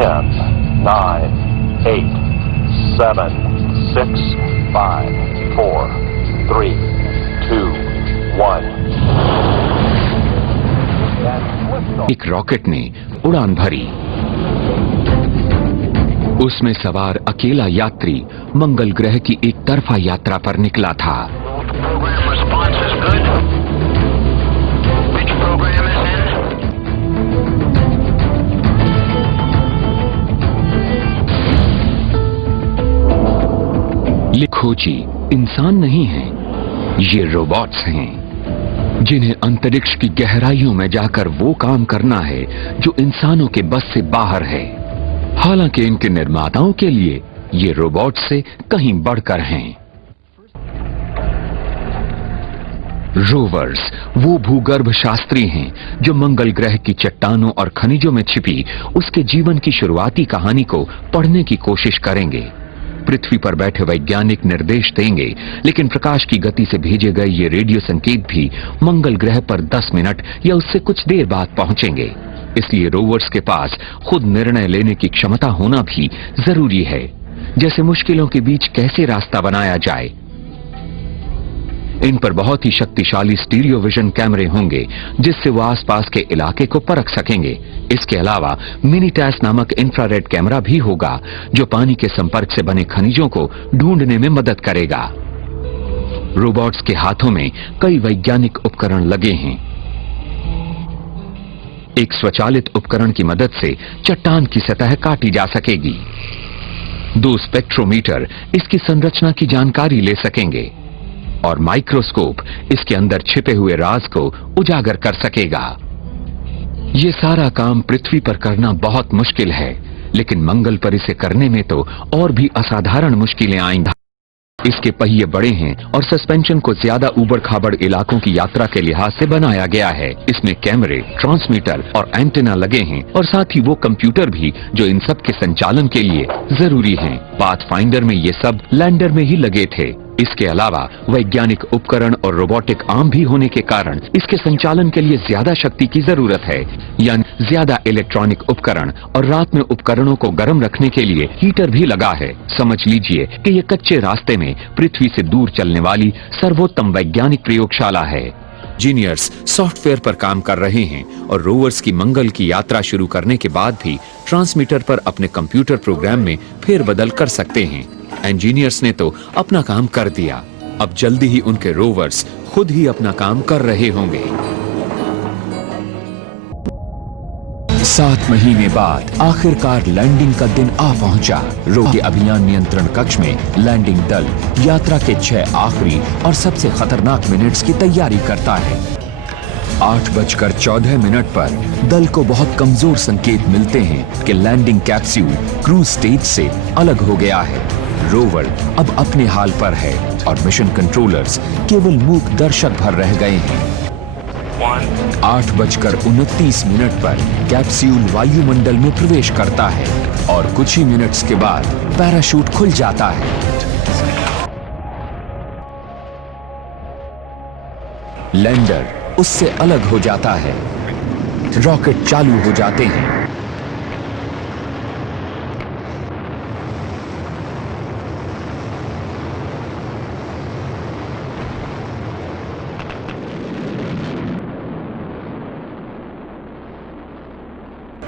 10, 9, 8, 7, 6, 5, 4, 3, 2, 1. एक रॉकेट ने उड़ान भरी। उसमें सवार अकेला यात्री मंगल ग्रह की एक तरफा यात्रा पर निकला था। ये खोजी इंसान नहीं हैं, ये रोबोट्स हैं, जिन्हें अंतरिक्ष की गहराइयों में जाकर वो काम करना है जो इंसानों के बस से बाहर है। हालांकि इनके निर्माताओं के लिए ये रोबोट से कहीं बढ़कर हैं। रोवर्स वो भूगर्भ शास्त्री हैं जो मंगल ग्रह की चट्टानों और खनिजों में छिपी उसके जीवन की शुरुआती कहानी को पढ़ने की कोशिश करेंगे। पृथ्वी पर बैठे वैज्ञानिक निर्देश देंगे, लेकिन प्रकाश की गति से भेजे गए ये रेडियो संकेत भी मंगल ग्रह पर 10 मिनट या उससे कुछ देर बाद पहुंचेंगे। इसलिए रोवर्स के पास खुद निर्णय लेने की क्षमता होना भी जरूरी है, जैसे मुश्किलों के बीच कैसे रास्ता बनाया जाए। इन पर बहुत ही शक्तिशाली स्टीरियो विजन कैमरे होंगे, जिससे वो आसपास के इलाके को परख सकेंगे। इसके अलावा मिनीटैस नामक इंफ्रारेड कैमरा भी होगा, जो पानी के संपर्क से बने खनिजों को ढूंढने में मदद करेगा। रोबोट्स के हाथों में कई वैज्ञानिक उपकरण लगे हैं। एक स्वचालित उपकरण की मदद से चट्टान की सतह काटी जा सकेगी। 2 स्पेक्ट्रोमीटर इसकी संरचना की जानकारी ले सकेंगे और माइक्रोस्कोप इसके अंदर छिपे हुए राज को उजागर कर सकेगा। ये सारा काम पृथ्वी पर करना बहुत मुश्किल है, लेकिन मंगल पर इसे करने में तो और भी असाधारण मुश्किलें आएंगी। इसके पहिए बड़े हैं और सस्पेंशन को ज्यादा ऊबड़ खाबड़ इलाकों की यात्रा के लिहाज से बनाया गया है। इसमें कैमरे, ट्रांसमीटर और एंटेना लगे हैं और साथ ही वो कंप्यूटर भी जो इन सब के संचालन के लिए जरूरी हैं। पाथफाइंडर में ये सब लैंडर में ही लगे थे। इसके अलावा वैज्ञानिक उपकरण और रोबोटिक आर्म भी होने के कारण इसके संचालन के लिए ज्यादा शक्ति की जरूरत है, यानी ज्यादा इलेक्ट्रॉनिक उपकरण, और रात में उपकरणों को गर्म रखने के लिए हीटर भी लगा है। समझ लीजिए कि ये कच्चे रास्ते में पृथ्वी से दूर चलने वाली सर्वोत्तम वैज्ञानिक प्रयोगशाला है। इंजीनियर्स सॉफ्टवेयर पर काम कर रहे हैं और रोवर्स की मंगल की यात्रा शुरू करने के बाद भी ट्रांसमीटर पर अपने कंप्यूटर प्रोग्राम में फेरबदल कर सकते हैं। इंजीनियर्स ने तो अपना काम कर दिया, अब जल्दी ही उनके रोवर्स खुद ही अपना काम कर रहे होंगे। 7 महीने बाद आखिरकार लैंडिंग का दिन आ पहुंचा। रोके अभियान नियंत्रण कक्ष में लैंडिंग दल यात्रा के 6 आखिरी और सबसे खतरनाक मिनट्स की तैयारी करता है। 8:14 पर दल को बहुत कमजोर संकेत मिलते हैं कि लैंडिंग कैप्सूल क्रूज स्टेज से अलग हो गया है। रोवर अब अपने हाल पर है और मिशन कंट्रोलर्स केवल मूक दर्शक भर रह गए हैं। 8:29 पर कैप्सूल वायुमंडल में प्रवेश करता है और कुछ ही मिनट्स के बाद पैराशूट खुल जाता है। लैंडर उससे अलग हो जाता है, रॉकेट चालू हो जाते हैं।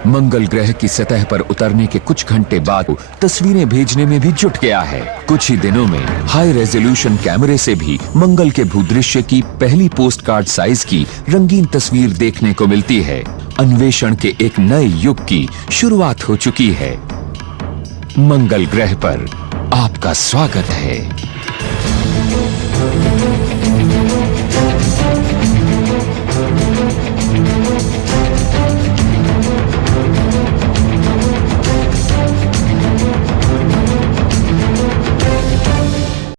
मंगल ग्रह की सतह पर उतरने के कुछ घंटे बाद तस्वीरें भेजने में भी जुट गया है। कुछ ही दिनों में हाई रेजोल्यूशन कैमरे से भी मंगल के भूदृश्य की पहली पोस्ट कार्ड साइज की रंगीन तस्वीर देखने को मिलती है। अन्वेषण के एक नए युग की शुरुआत हो चुकी है। मंगल ग्रह पर आपका स्वागत है।